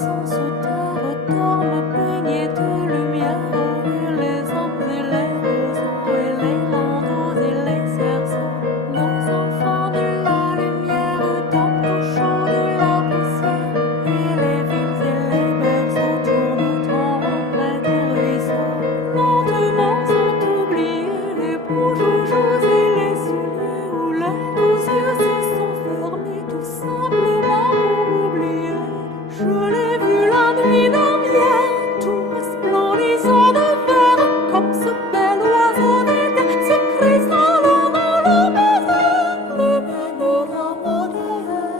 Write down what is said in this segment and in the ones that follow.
sang sous terre dorment baignés de lumière. Les hommes et les roseaux et les landaux et les cerceaux, nos enfants de la lumière dorment au chaud de la poussière. Et les villes et les berceaux tournent en rond près des ruisseaux. Lentement sont oubliés les beaux joujoux et les souliers où nos yeux se sont fermés tout simplement pour oublier. Je l'ai vu la nuit dernière, tout resplendissant de vert, comme ce bel oiseau d'été, ce cristallant dans le désert, le mélodrame moderne.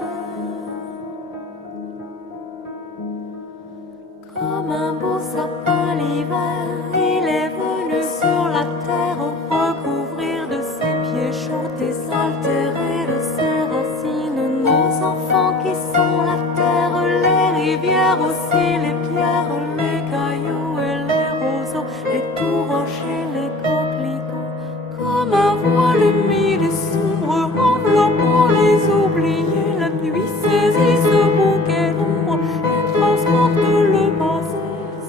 Comme un beau sapin l'hiver, il est venu sur la terre recouvrir de ses pieds chauds, désaltérés de ses racines, nos enfants qui sont la terre, les rivières aussi, les pierres, les cailloux et les roseaux, les tout rochers, les coquelicots, comme un voile humide et sombre enveloppant les oubliés. La nuit saisit ce bouquet d'ombre et transporte le passé.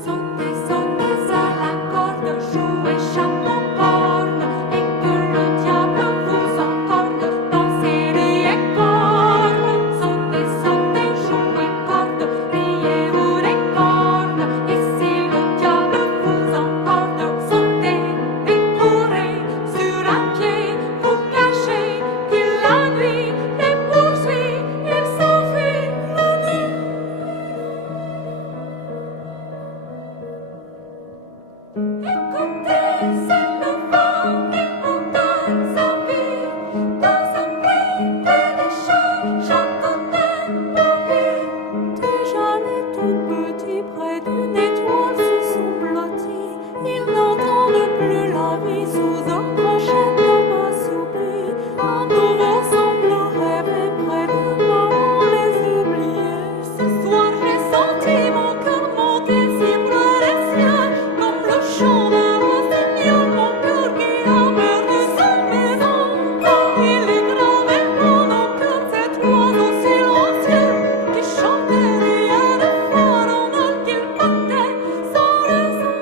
Sautez, sautez à la corde, jouez chapeau corne, et que le diable vous encorde, dansez, riez, corne. Sautez, sautez, jouez corde, riez-vous des cornes, et si le diable vous encorde, sautez et courez sur un pied, vous cachez, que la nuit les poursuit, ils s'enfuient la nuit. Écoutez, c'est le vent qui vous donne sa vie, dans un pays des champs, chantonnette pour vie. Déjà les tout petits près d'une étoile se sont blottis, ils n'entendent plus la vie sous un crochet comme assoupli. Un nouveau semble rêver près de moi, on les oubliait. Ce soir j'ai senti mon cœur monter si près des cieux, comme le chant d'un rossignol, mon cœur qui a perdu sa maison. Car il est gravé en nos cœurs cet oiseau silencieux qui chantait rien de fois pendant qu'il partait sans raison.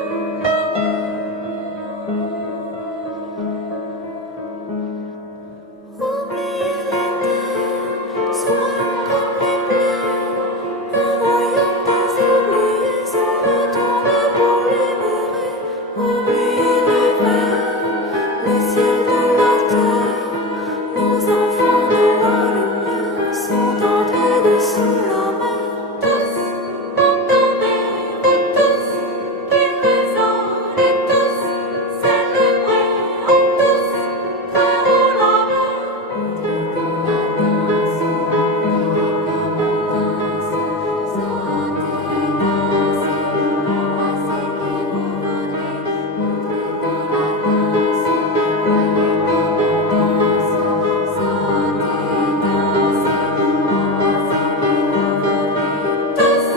Oubliez l'été, soyons comme les bleus, envoyons des oubliés sans retourner pour libérer. Oubliez les vers, le ciel de la terre, nos enfants de la lumière sont entrés dessous la mer. Tous, entendez-vous tous, qui résonnent et tous, célébrez en tous, frères au la mer. Entrez dans la danse, veillez comme on danse, sautez, dansez, embrassez qui vous voudrez. Entrez dans la danse, voyez comme on danse, sautez, dansez, embrassez qui vous voudrez. Tous,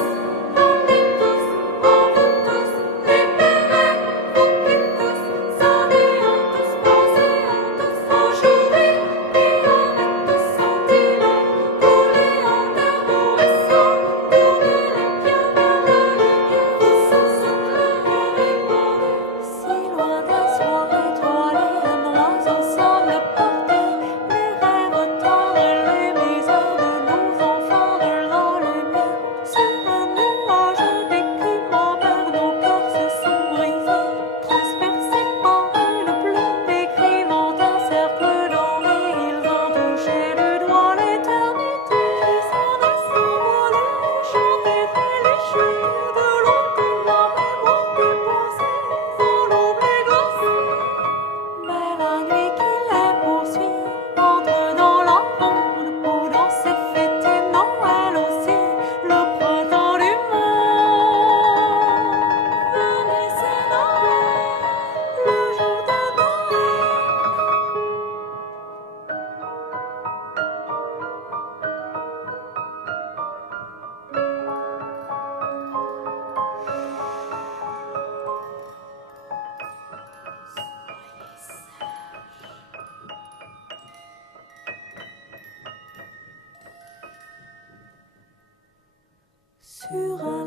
tendez tous, en vous tous, libérez, vous qui tous, sonnez en tous, dansez en tous, aujourd'hui, prions avec tous sentiments, coulez en terre vos ruisseaux, tournez les pieds vers la lumière, vous sans souffler et répondez. Si loin d'un soir étoilé, un oiseau semble porter les rêves tendres et les misères de nos enfants de la lumière. Sur un nuage d'écume en mer, nos cœurs se sont brisés, transpercés par une plume, écrivant un cercle doré. Ils ont touché du doigt l'éternité qui s'en est s'envolée. Chantez les chutes de l'automne, la mémoire des pensées sans l'oubli glacé. Mais la nuit qui les poursuit entre dans la ronde pour danser, fêter Noël aussi, le printemps du monde. Venez, c'est Noël, le jour de Noël. Sur un